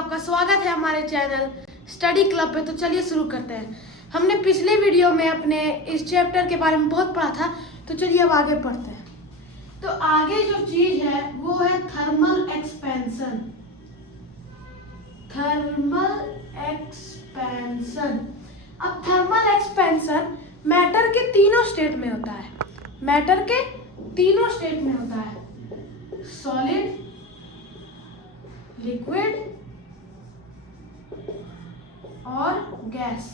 आपका स्वागत है हमारे चैनल स्टडी क्लब पे। तो चलिए शुरू करते हैं। हमने पिछले वीडियो में अपने इस चैप्टर के बारे में बहुत पढ़ा था, तो चलिए अब आगे पढ़ते हैं। तो आगे जो चीज है वो है थर्मल एक्सपेंशन। Thermal expansion. अब थर्मल एक्सपेंशन मैटर के तीनों स्टेट में होता है। मैटर के तीनों स्टेट में होता है, सॉलिड, लिक्विड और गैस।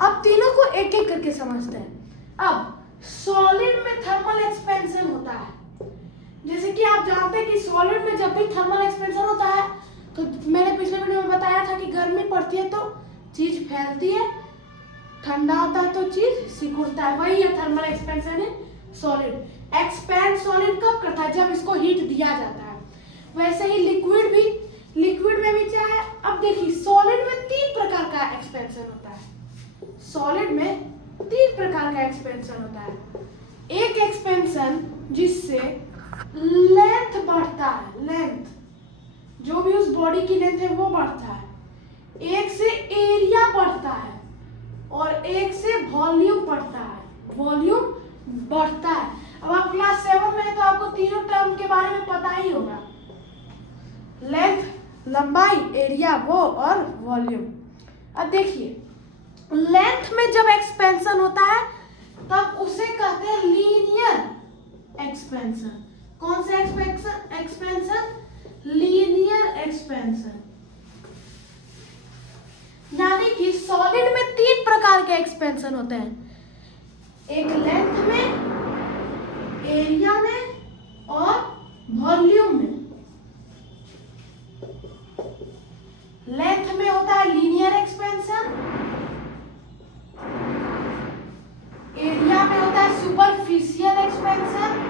अब तीनों को एक एक करके समझते हैं। अब सॉलिड में थर्मल एक्सपेंशन होता है। जैसे कि आप जानते हैं कि सॉलिड में जब भी थर्मल एक्सपेंशन होता है तो मैंने पिछले वीडियो में बताया था कि गर्मी पड़ती है तो चीज फैलती है, ठंडा होता है तो चीज सिकुड़ता है। वही है थर्मल एक्सपेंशन है सॉलिड। एक्सपैंड सॉलिड कब करता है? जब इसको हीट दिया जाता है। वैसे ही लिक्विड में भी क्या है? अब देखिए सॉलिड में तीन प्रकार का एक्सपेंशन होता है। सॉलिड में तीन प्रकार का एक्सपेंशन होता है। एक एक्सपेंशन जिससे लेंथ बढ़ता है, लेंथ जो भी उस बॉडी की लेंथ है वो बढ़ता है। एक से एरिया बढ़ता है और एक से वॉल्यूम बढ़ता है, वॉल्यूम बढ़ता है। अब आप क्लास 7 में है तो आपको तीनों टर्म के बारे में पता ही होगा, लेंथ लंबाई, एरिया वो और वॉल्यूम। अब देखिए लेंथ में जब एक्सपेंशन होता है तब उसे कहते हैं लीनियर एक्सपेंशन। कौन सा एक्सपेंशन? Linear expansion. यानी कि सॉलिड में तीन प्रकार के एक्सपेंशन होते हैं, एक लेंथ में, एरिया में और वॉल्यूम में। लेंथ में होता है लीनियर एक्सपेंशन, एरिया में होता है सुपरफिशियल एक्सपेंशन,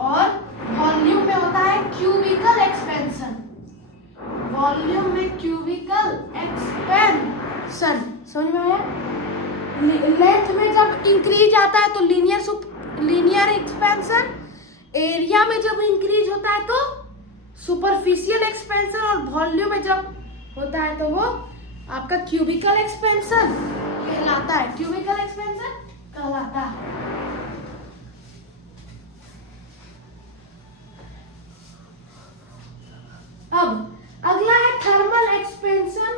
और वॉल्यूम में होता है क्यूबिकल एक्सपेंशन। वॉल्यूम में क्यूबिकल एक्सपेंशन। समझ में आया? लेंथ में जब इंक्रीज आता है तो लीनियर एक्सपेंशन, एरिया में जब इंक्रीज होता है तो सुपरफिशियल एक्सपेंशन, और वॉल्यूम में जब होता है तो वो आपका क्यूबिकल एक्सपेंशन कहलाता है। क्यूबिकल एक्सपेंशन कहलाता है। अब अगला है थर्मल एक्सपेंशन।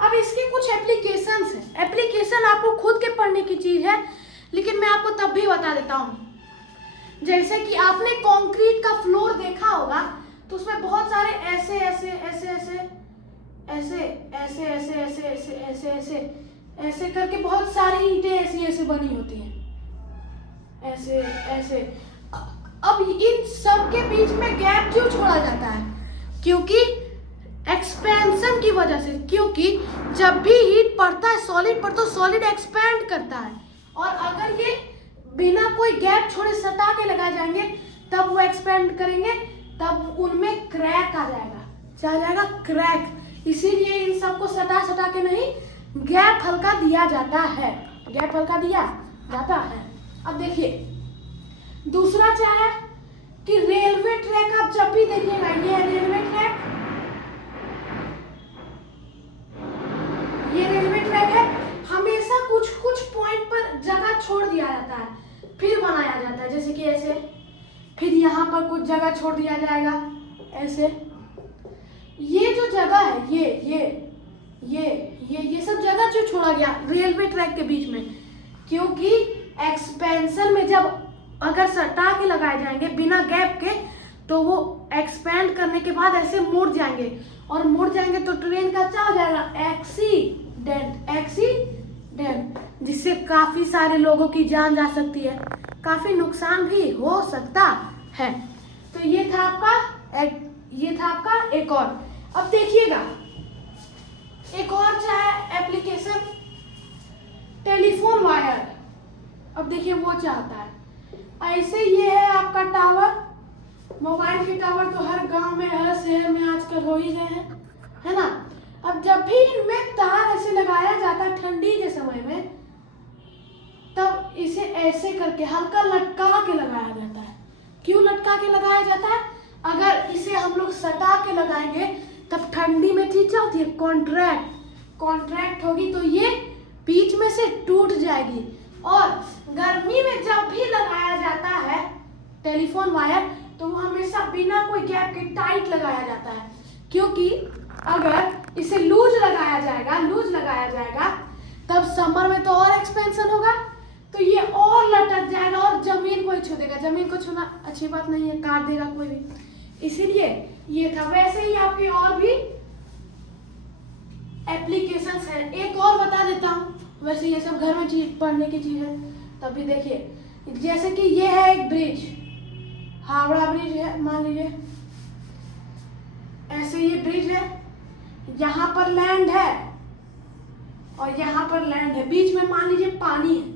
अब इसके कुछ एप्लीकेशंस हैं। एप्लीकेशन आपको खुद के पढ़ने की चीज है, लेकिन मैं आपको तब भी बता देता हूँ। जैसे कि आपने कंक्रीट का फ्लोर देखा होगा तो उसमें बहुत सारे ऐसे ऐसे ऐसे ऐसे ऐसे ऐसे ऐसे ऐसे ऐसे ऐसे ऐसे ऐसे करके बहुत सारी ईंटें ऐसी ऐसे बनी होती हैं, ऐसे ऐसे। अब इन सब के बीच में गैप क्यों छोड़ा जाता है? क्योंकि एक्सपेंशन की वजह से। क्योंकि जब भी हीट पड़ता है सॉलिड पर तो सॉलिड एक्सपैंड करता है, और अगर ये बिना कोई गैप छोड़े सटा के लगाए जाएंगे तब वो एक्सपेंड करेंगे, तब उनमें क्रैक आ जाएगा। क्या आ जाएगा? क्रैक। इसीलिए इन सबको सटा के नहीं, गैप हल्का दिया जाता है, गैप हल्का दिया जाता है। अब देखिए दूसरा क्या है कि रेलवे ट्रैक। आप जब भी देखिएगा ये रेलवे ट्रैक, ये रेलवे ट्रैक है, हमेशा कुछ कुछ पॉइंट पर जगह छोड़ दिया जाता है फिर बनाया जाता है। जैसे कि ऐसे, फिर यहाँ पर कुछ जगह छोड़ दिया जाएगा ऐसे। ये जो जगह है ये सब जगह जो छोड़ा गया रेलवे ट्रैक के बीच में, क्योंकि एक्सपेंशन में जब अगर सटा के लगाए जाएंगे बिना गैप के तो वो एक्सपेंड करने के बाद ऐसे मुड़ जाएंगे, और मुड़ जाएंगे तो ट्रेन का क्या हो जाएगा? एक्सीडेंट, जिससे काफी सारे लोगों की जान जा सकती है, काफी नुकसान भी हो सकता है। तो ये था आपका एक और। अब देखिएगा एक और क्या है एप्लीकेशन, टेलीफोन वायर। अब देखिए वो क्या होता है। ऐसे ये है आपका टावर, मोबाइल के टावर तो हर गांव में हर शहर में आजकल हो ही गए हैं, है ना? अब जब भी इनमें तार ऐसे लगाया जाता है ठंडी के समय में, तब इसे ऐसे करके हल्का लटका के लगाया जाता है लटका के लगाया जाता है। अगर इसे हम लोग सटा के लगाएंगे तब ठंडी में चीज क्या होती है, कॉन्ट्रैक्ट होगी, तो ये बीच में से टूट जाएगी। और गर्मी में जब भी लगाया जाता है टेलीफोन वायर, तो वो हमेशा बिना कोई गैप के टाइट लगाया जाता है, क्योंकि अगर इसे लूज लगाया जाएगा तब समर में तो और एक्सपेंशन होगा, तो ये और लटक जाएगा और जमीन को ही छू देगा। जमीन को छूना अच्छी बात नहीं है, काट देगा कोई भी, इसीलिए ये था। वैसे ही आपके और भी एप्लीकेशंस है। एक और बता देता हूँ, वैसे ये सब घर में चीज पढ़ने की चीज है, तब भी देखिए। जैसे कि ये है एक ब्रिज, हावड़ा ब्रिज है मान लीजिए, ऐसे ये ब्रिज है, यहाँ पर लैंड है और यहाँ पर लैंड है, बीच में मान लीजिए पानी है।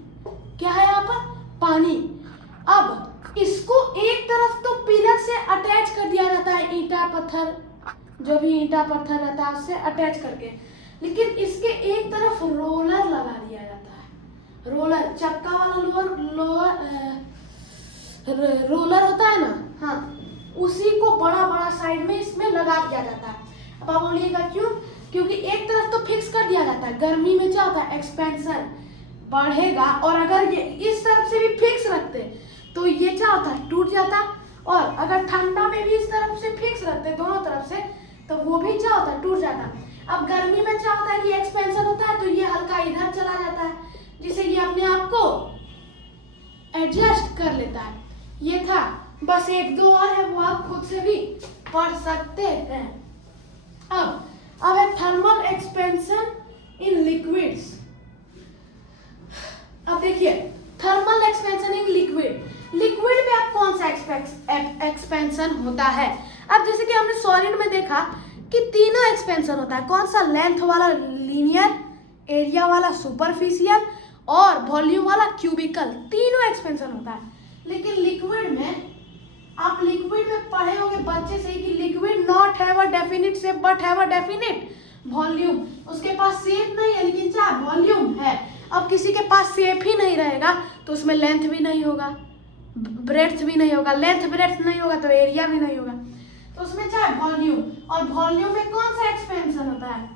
क्या है यहाँ पर, पानी। अब इसको एक तरफ तो पिलर से अटैच कर दिया जाता है, ईंटा पत्थर, जो भी ईंटा पत्थर रहता है उससे अटैच करके, लेकिन इसके एक तरफ रोलर लगा दिया जाता है। रोलर, चक्का वाला रोलर होता है ना, हाँ, उसी को बड़ा बड़ा साइड में इसमें लगा दिया जाता है। अब आप बोलिएगा क्यों, क्योंकि एक तरफ तो फिक्स कर दिया जाता है, गर्मी में क्या होता है, एक्सपेंशन बढ़ेगा, और अगर ये इस तरफ से भी फिक्स रखते तो ये क्या होता है, टूट जाता। और अगर ठंडा में भी इस तरफ से फिक्स रखते दोनों तरफ से, तो वो भी क्या होता है, टूट जाता। अब गर्मी में क्या होता है कि एक्सपेंशन होता है, तो ये हल्का इधर चला जाता है, जिससे ये अपने आप को एडजस्ट कर लेता है। ये था, बस एक दो और है, वो आप खुद से भी पढ़ सकते हैं। अब है थर्मल एक्सपेंशन इन लिक्विड्स। अब देखिए, थर्मल एक्सपेंशन इन लिक्विड में अब कौन सा एक्सपेंशन होता है। अब जैसे कि हमने सॉलिड में देखा कि तीनों एक्सपेंशन होता है, कौन सा, लेंथ वाला लीनियर, एरिया वाला सुपरफिशियल और वॉल्यूम वाला क्यूबिकल, तीनों एक्सपेंशन होता है। लेकिन लिक्विड में, आप लिक्विड में पढ़े होंगे बच्चे से कि liquid not have a definite shape but have a definite volume. उसके पास शेप नहीं है लेकिन क्या, वॉल्यूम है। अब किसी के पास शेप ही नहीं रहेगा तो उसमें लेंथ भी नहीं होगा, ब्रेड्थ भी नहीं होगा, लेंथ ब्रेड्थ नहीं होगा तो एरिया भी नहीं होगा, तो उसमें क्या है, वॉल्यूम। और वॉल्यूम में कौन सा एक्सपेंशन होता है,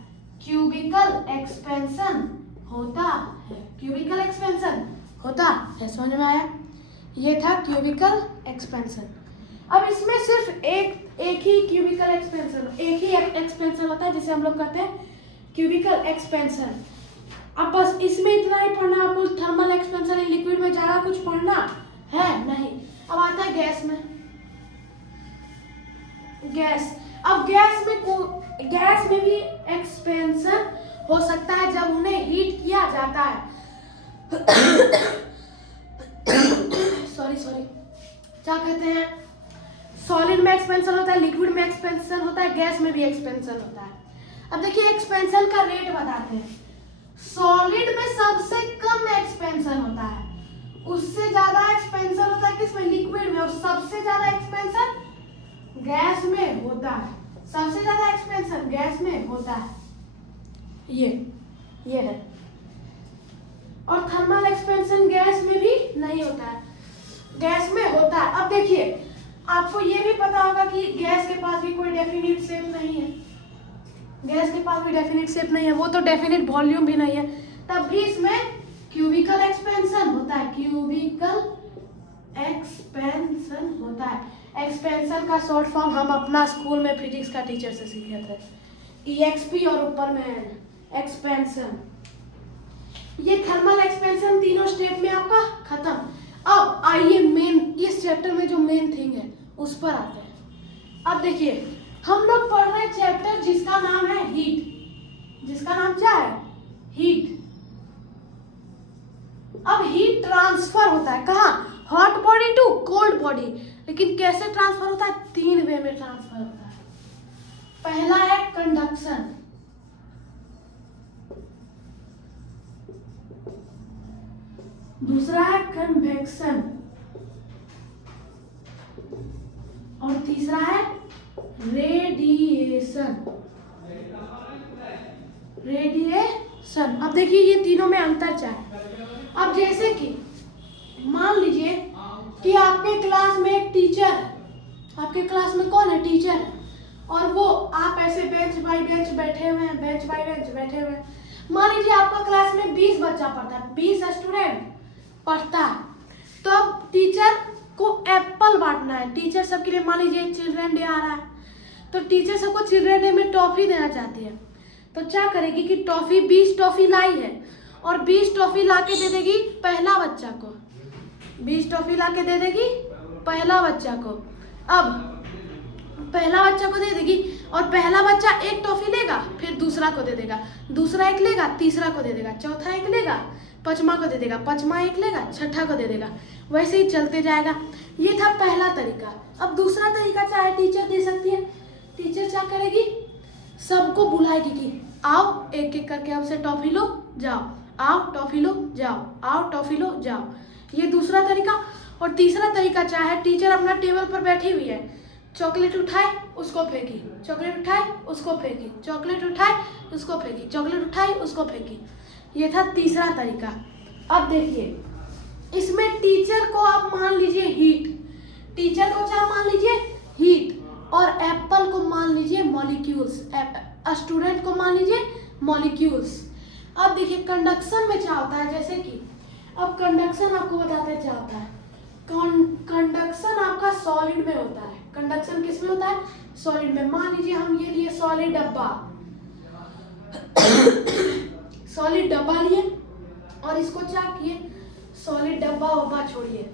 क्यूबिकल एक्सपेंशन होता है, क्यूबिकल एक्सपेंशन होता है। समझ में आया, ये था क्यूबिकल एक्सपेंशन। अब इसमें सिर्फ एक ही क्यूबिकल एक्सपेंशन, एक ही एक्सपेंशन होता है जिसे हम लोग कहते हैं क्यूबिकल एक्सपेंशन। अब बस इसमें इतना ही पढ़ना आपको, थर्मल एक्सपेंशन इन लिक्विड में ज्यादा कुछ पढ़ना है नहीं। अब आता है गैस में। अब गैस में भी एक्सपेंशन हो सकता है जब उन्हें हीट किया जाता है। सॉरी क्या कहते हैं, सॉलिड में एक्सपेंशन होता है, लिक्विड में एक्सपेंशन होता है, गैस में भी एक्सपेंशन होता है। अब देखिए एक्सपेंशन का रेट बताते हैं। सॉलिड में सबसे कम एक्सपेंशन होता है, उससे ज्यादा एक्सपेंशन होता है किसमें, लिक्विड में, और सबसे ज्यादा एक्सपेंशन गैस में होता है। सबसे ज्यादा एक्सपेंशन गैस में होता है, ये है। और थर्मल एक्सपेंशन गैस में भी नहीं होता है, गैस में होता है। अब देखिए, आपको ये भी पता होगा कि गैस के पास भी कोई डेफिनिट शेप नहीं है, गैस के पास भी डेफिनिट शेप नहीं है, वो तो डेफिनिट वॉल्यूम भी नहीं है, तब भी इसमें क्यूबिकल एक्सपेंशन होता है, क्यूबिकल एक्सपेंशन होता है। एक्सपेंशन का शॉर्ट फॉर्म हम अपना स्कूल में फिजिक्स का टीचर से सीखे थे, EXP और ऊपर में एक्सपेंशन। ये थर्मल एक्सपेंशन तीनों स्टेप में आपका खत्म। अब आइए मेन, इस चैप्टर में जो मेन थिंग है उस पर आते हैं। अब देखिए, हम लोग पढ़ रहे हैं चैप्टर जिसका नाम है हीट। जिसका नाम क्या है, हीट। अब हीट ट्रांसफर होता है कहाँ, hot body to cold body. लेकिन कैसे ट्रांसफर होता है, 3 वे में ट्रांसफर होता है। पहला है कंडक्शन, दूसरा है कन्वेक्शन, और तीसरा है रेडिएशन। अब देखिए ये तीनों में अंतर क्या है। अब जैसे कि मान लीजिए कि आपके क्लास में एक टीचर आपके क्लास में कौन है? टीचर है। और वो आप ऐसे बेंच बाई बेंच बैठे हुए हैं, बेंच बाई बेंच बैठे हुए हैं। मान लीजिए आपका क्लास में 20 बच्चा पढ़ता है, 20 स्टूडेंट पढ़ता है, तो अब टीचर को एप्पल बांटना है। टीचर सबके लिए, मान लीजिए चिल्ड्रन डे आ रहा है, तो टीचर सबको चिल्ड्रन डे में टॉफी देना चाहती है। तो क्या करेगी कि 20 टॉफी लाई है और 20 टॉफी ला के दे देगी पहला बच्चा को। 20 टॉफी ला के दे देगी पहला बच्चा को। अब पहला बच्चा को दे देगी और पहला बच्चा एक टॉफी लेगा, फिर दूसरा को दे देगा, दूसरा एक लेगा, तीसरा को दे देगा, चौथा एक लेगा, पांचवा को दे देगा, पांचवा एक लेगा, छठा को दे देगा, वैसे ही चलते जाएगा। ये था पहला तरीका। अब दूसरा तरीका चाहे टीचर दे सकती है। टीचर क्या करेगी? सबको बुलाएगी कि आओ एक एक करके हमसे टॉफी लो जाओ, आओ टॉफी लो जाओ, आओ टॉफी लो जाओ। ये दूसरा तरीका। और तीसरा तरीका चाहे टीचर अपना टेबल पर बैठी हुई है, चॉकलेट उठाए उसको फेंकी, चॉकलेट उठाए उसको फेंकी, चॉकलेट उठाए उसको फेंकी, चॉकलेट उठाए उसको फेंकी। ये था तीसरा तरीका। अब देखिए इसमें टीचर को आप मान लीजिए हीट, टीचर को क्या मान लीजिए? हीट, और एप्पल को मान लीजिए मॉलिक्यूल्स, स्टूडेंट को मान लीजिए मॉलिक्यूल्स। अब देखिए कंडक्शन में क्या होता है, जैसे कि अब कंडक्शन आपको बताते हैं क्या होता है। कंडक्शन आपका सॉलिड में होता है। कंडक्शन किस में होता है? सॉलिड में। मान लीजिए हम ये लिए सॉलिड डब्बा, सॉलिड डब्बा लिए और इसको क्या किए? सॉलिड डब्बा वब्बा छोड़िए,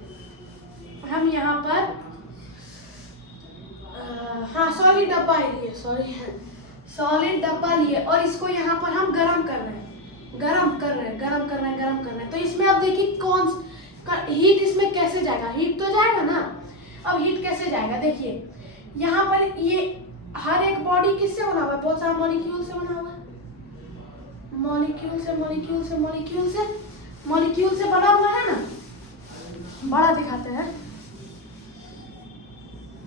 हम यहाँ पर हाँ सॉलिड डब्बा लिए, सॉलिड डब्बा लिए और इसको यहाँ पर हम गरम कर रहे हैं, गरम कर रहे हैं। तो इसमें अब देखिए कौन हीट इसमें कैसे जाएगा? हीट तो जाएगा ना। अब हीट कैसे जाएगा? देखिए यहाँ पर ये हर एक बॉडी किससे बना हुआ है? बहुत सारा मॉलिक्यूल से बना हुआ है, मॉलिक्यूल से बना हुआ है ना। बड़ा दिखाते हैं,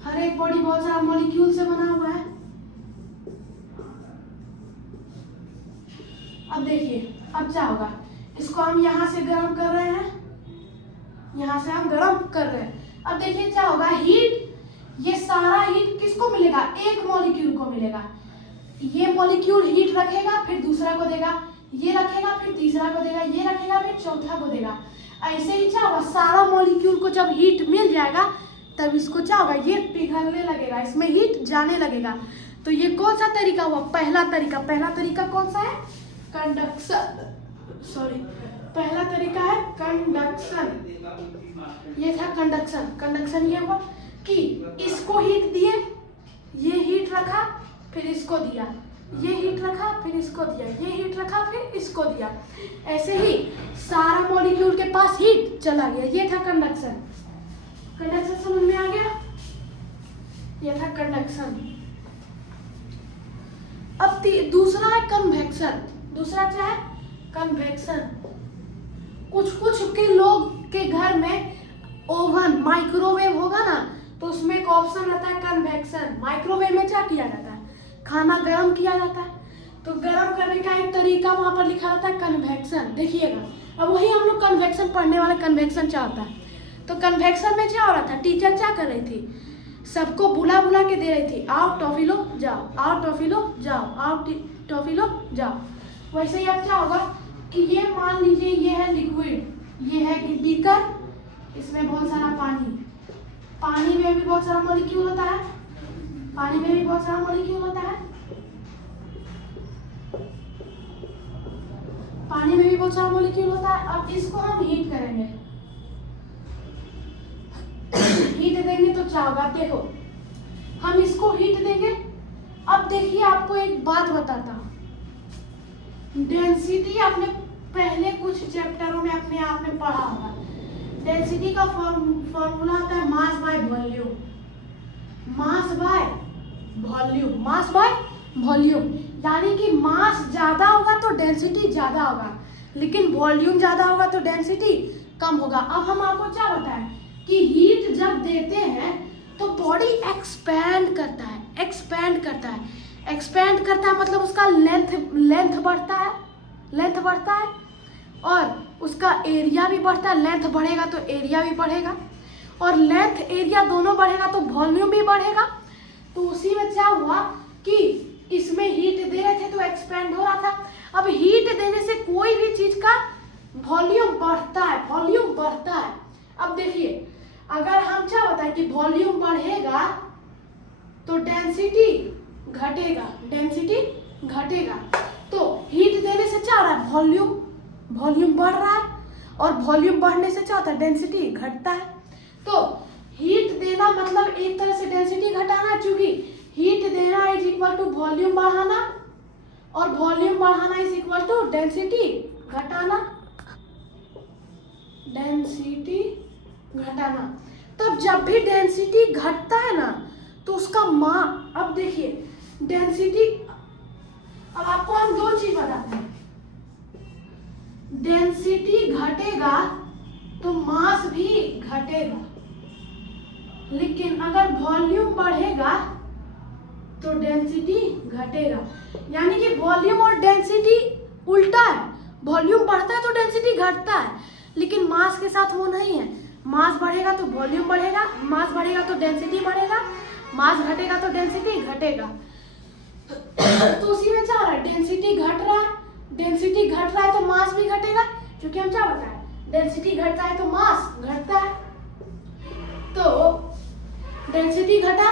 हर एक बॉडी बहुत सारा मॉलिक्यूल से बना हुआ है। अब देखिए अब क्या होगा? इसको हम यहाँ से गर्म कर रहे हैं, यहाँ से हम गर्म कर रहे हैं। अब देखिए क्या होगा? हीट, ये सारा हीट किसको मिलेगा? एक मॉलिक्यूल को मिलेगा। ये मॉलिक्यूल हीट रखेगा, फिर दूसरा को देगा, ये रखेगा, फिर तीसरा को देगा, ये रखेगा, फिर चौथा को देगा। ऐसे ही क्या होगा? सारा मॉलिक्यूल को जब हीट मिल जाएगा तब इसको क्या होगा? ये पिघलने लगेगा, इसमें हीट जाने लगेगा। तो ये कौन सा तरीका हुआ? पहला तरीका। पहला तरीका कौन सा है? पहला तरीका है कंडक्शन। ये था कंडक्शन। कंडक्शन ये हुआ कि इसको हीट दिए, ये हीट रखा, फिर इसको दिया, ये हीट रखा, फिर इसको दिया, ये हीट रखा, फिर इसको दिया। ऐसे ही सारा मॉलिक्यूल के पास हीट चला गया। ये था कंडक्शन। कंडक्शन समझ में आ गया? ये था कंडक्शन। अब दूसरा है कन्वेक्शन। दूसरा क्या है? कन्वेक्शन। कुछ के लोग के घर में ओवन, माइक्रोवेव होगा ना, तो उसमें एक ऑप्शन रहता है कन्वेक्शन। माइक्रोवेव में क्या किया जाता है? खाना गर्म किया जाता है। तो गर्म करने का एक तरीका वहां पर लिखा रहता है कन्वेक्शन। देखिएगा, अब वही हम लोग कन्वेक्शन पढ़ने वाले। कन्वेक्शन क्या होता है? तो कन्वेक्शन में क्या हो रहा था? टीचर क्या कर रही थी? सबको बुला के दे रही थी, आओ टॉफी लो जाओ, आओ टॉफी लो जाओ, आओ टॉफी लो जाओ। वैसे ही अब क्या होगा कि ये मान लीजिए ये है लिक्विड, ये है बीकर, इसमें बहुत सारा पानी में भी बहुत सारा मॉलिक्यूल होता है, पानी में भी बहुत सारा मॉलिक्यूल होता है, पानी में भी बहुत सारा मॉलिक्यूल होता है। अब इसको हम हीट करेंगे, हीट देंगे तो क्या होगा? देखो हम इसको हीट देंगे। अब देखिए आपको एक बात बताता हूँ, डेंसिटी आपने पहले कुछ चैप्टरों में अपने आप में पढ़ा होगा। डेंसिटी का फॉर्मूला होता है mass by volume, mass by volume. यानी कि मास ज्यादा होगा तो डेंसिटी ज्यादा होगा, लेकिन वॉल्यूम ज्यादा होगा तो डेंसिटी कम होगा। अब हम आपको क्या बताएं कि हीट जब देते हैं तो बॉडी एक्सपैंड करता है, मतलब उसका लेंथ बढ़ता है और उसका एरिया भी बढ़ता है। लेंथ बढ़ेगा तो एरिया भी बढ़ेगा और लेंथ एरिया दोनों बढ़ेगा तो वॉल्यूम भी बढ़ेगा। तो उसी में क्या हुआ कि इसमें हीट दे रहे थे तो एक्सपेंड हो रहा था। अब हीट देने से कोई भी चीज का वॉल्यूम बढ़ता है, वॉल्यूम बढ़ता है। अब देखिए अगर हम क्या बताएं कि वॉल्यूम बढ़ेगा तो डेंसिटी घटेगा, डेंसिटी घटेगा। तो हीट देने से क्या हो रहा है, वॉल्यूम बढ़ रहा है, और वॉल्यूम बढ़ने से क्या होता है, डेंसिटी घटता है। तो हीट देना मतलब एक तरह से डेंसिटी घटाना, क्योंकि हीट देना इज इक्वल टू वॉल्यूम बढ़ाना, और वॉल्यूम बढ़ाना इज इक्वल टू डेंसिटी घटाना, डेंसिटी घटाना। तब जब भी डेंसिटी घटता है ना तो उसका अब देखिए डेंसिटी, अब आपको हम दो चीज बताते हैं, डेंसिटी घटेगा तो मास भी घटेगा, लेकिन अगर वॉल्यूम बढ़ेगा तो डेंसिटी घटेगा। यानी कि वॉल्यूम और डेंसिटी उल्टा है, वॉल्यूम बढ़ता है तो डेंसिटी घटता है, लेकिन मास के साथ वो नहीं है। मास बढ़ेगा तो वॉल्यूम बढ़ेगा, मास बढ़ेगा तो डेंसिटी बढ़ेगा, मास घटेगा तो डेंसिटी घटेगा। तो उसी में क्या हो रहा है, डेंसिटी घट रहा है, डेंसिटी घट रहा है तो मास भी घटेगा, क्योंकि हम क्या बताएं डेंसिटी घटता है तो मास घटता है। तो डेंसिटी घटा,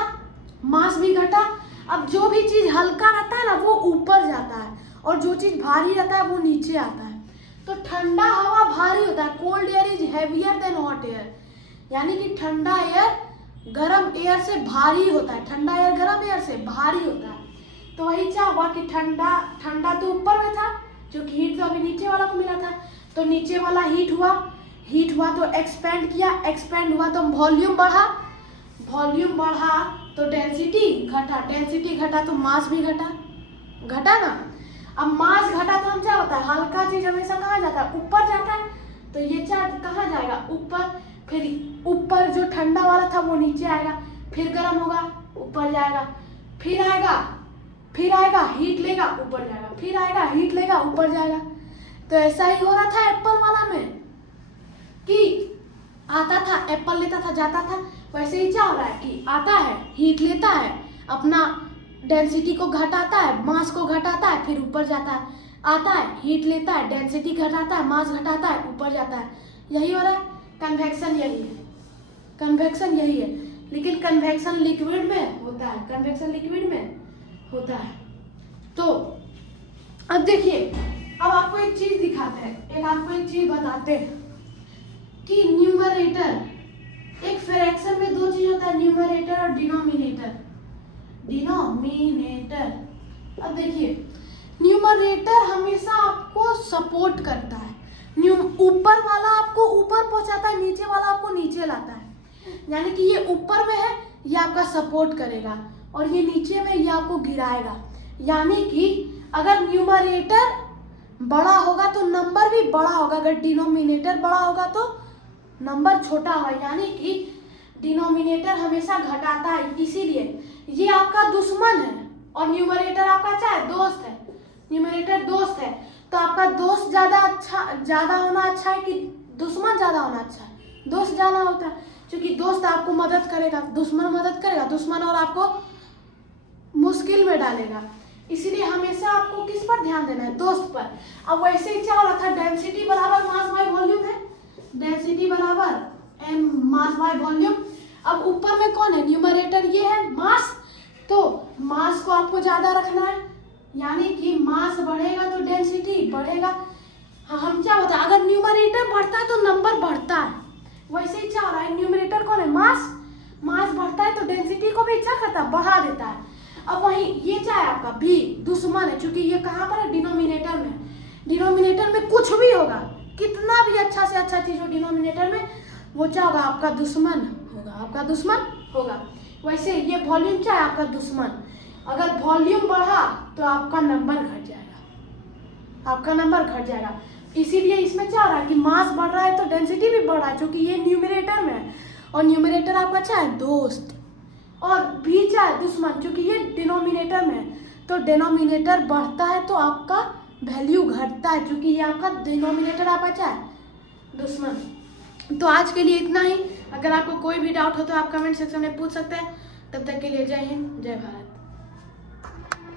मास भी घटा। अब जो भी चीज हल्का रहता है ना वो ऊपर जाता है, और जो चीज भारी रहता है वो नीचे आता है। तो ठंडा हवा भारी होता है, cold air is heavier than hot air, यानी कि ठंडा एयर गर्म एयर से भारी होता है, ठंडा एयर गर्म एयर से भारी होता है। तो वही क्या हुआ कि ठंडा तो ऊपर में था, जो कि हीट तो अभी नीचे वाला को मिला था, तो नीचे वाला हीट हुआ तो एक्सपेंड किया, एक्सपेंड हुआ तो वॉल्यूम बढ़ा तो डेंसिटी घटा, डेंसिटी घटा तो मास भी घटा ना। अब मास घटा तो हम क्या होता है, हल्का चीज हमेशा कहाँ जाता है, ऊपर जाता है। तो ये चार्ज कहाँ जाएगा, ऊपर, फिर ऊपर जो ठंडा वाला था वो नीचे आएगा, फिर गर्म होगा ऊपर जाएगा, फिर आएगा हीट लेगा ऊपर जाएगा, फिर आएगा हीट लेगा ऊपर जाएगा। तो ऐसा ही हो रहा था एप्पल वाला में कि आता था, एप्पल लेता था जाता था, वैसे ही क्या हो रहा है कि आता है हीट लेता है, अपना डेंसिटी को घटाता है, मास को घटाता है, फिर ऊपर जाता है, आता है हीट लेता है, डेंसिटी घटाता है, मास घटाता है, ऊपर जाता है। यही हो रहा है, कन्वेक्शन यही है, कन्वेक्शन यही है। लेकिन कन्वेक्शन लिक्विड में होता है, कन्वेक्शन लिक्विड में होता है। तो अब देखिए, अब आपको एक चीज दिखाते हैं, आपको एक चीज बताते हैं कि न्यूमरेटर, एक फ्रैक्शन में दो चीज होता है, न्यूमरेटर और डिनोमिनेटर। अब देखिए न्यूमरेटर हमेशा आपको सपोर्ट करता है, ऊपर वाला आपको ऊपर पहुंचाता है, नीचे वाला आपको नीचे लाता है। यानी कि ये ऊपर में है, ये आपका सपोर्ट करेगा, और ये नीचे में ये आपको गिराएगा। यानी कि अगर न्यूमरेटर बड़ा होगा तो नंबर भी बड़ा होगा, अगर डिनोमिनेटर बड़ा होगा तो नंबर छोटा होगा। यानी कि डिनोमिनेटर हमेशा घटाता है, इसीलिए ये आपका दुश्मन है और न्यूमरेटर आपका क्या है, दोस्त है। न्यूमरेटर दोस्त है, तो आपका दोस्त ज्यादा होना अच्छा है कि दुश्मन ज्यादा होना अच्छा है? दोस्त ज्यादा होता है, क्योंकि दोस्त आपको मदद करेगा, दुश्मन मदद करेगा, दुश्मन और आपको मुश्किल में डालेगा। इसीलिए हमेशा आपको किस पर ध्यान देना है, दोस्त पर। अब वैसे ही क्या हो रहा था, डेंसिटी बराबर मास बाय वॉल्यूम है, डेंसिटी बराबर एम मास बाय वॉल्यूम। अब ऊपर में कौन है, न्यूमरेटर ये है मास, तो मास को आपको ज्यादा रखना है, यानी कि मास बढ़ेगा तो डेंसिटी बढ़ेगा। हाँ, हम क्या होता है, अगर न्यूमरेटर बढ़ता है तो नंबर बढ़ता है, वैसे ही क्या हो रहा है, न्यूमरेटर कौन है, मास बढ़ता है तो डेंसिटी को भी क्या करता है, बढ़ा देता है। अब वही ये क्या है, आपका भी दुश्मन है, क्योंकि ये कहाँ पर है, डिनोमिनेटर में। डिनोमिनेटर में कुछ भी होगा, कितना भी अच्छा से अच्छा चीज हो डिनोमिनेटर में, वो क्या होगा, आपका दुश्मन होगा, आपका दुश्मन होगा। वैसे ये वॉल्यूम क्या है, आपका दुश्मन। अगर वॉल्यूम बढ़ा तो आपका नंबर घट जाएगा, आपका नंबर घट जाएगा। इसीलिए इसमें क्या हो रहा है कि मास बढ़ रहा है तो डेंसिटी भी बढ़ रहा है, क्योंकि ये न्यूमरेटर में है, और न्यूमरेटर आपका क्या है, दोस्त, और भी क्या है, दुश्मन, क्योंकि ये डिनोमिनेटर में है। तो डिनोमिनेटर बढ़ता है तो आपका वैल्यू घटता है, क्योंकि ये आपका डिनोमिनेटर आपका क्या है, दुश्मन। तो आज के लिए इतना ही। अगर आपको कोई भी डाउट हो तो आप कमेंट सेक्शन में पूछ सकते हैं। तब तक के लिए जय हिंद, जय भारत।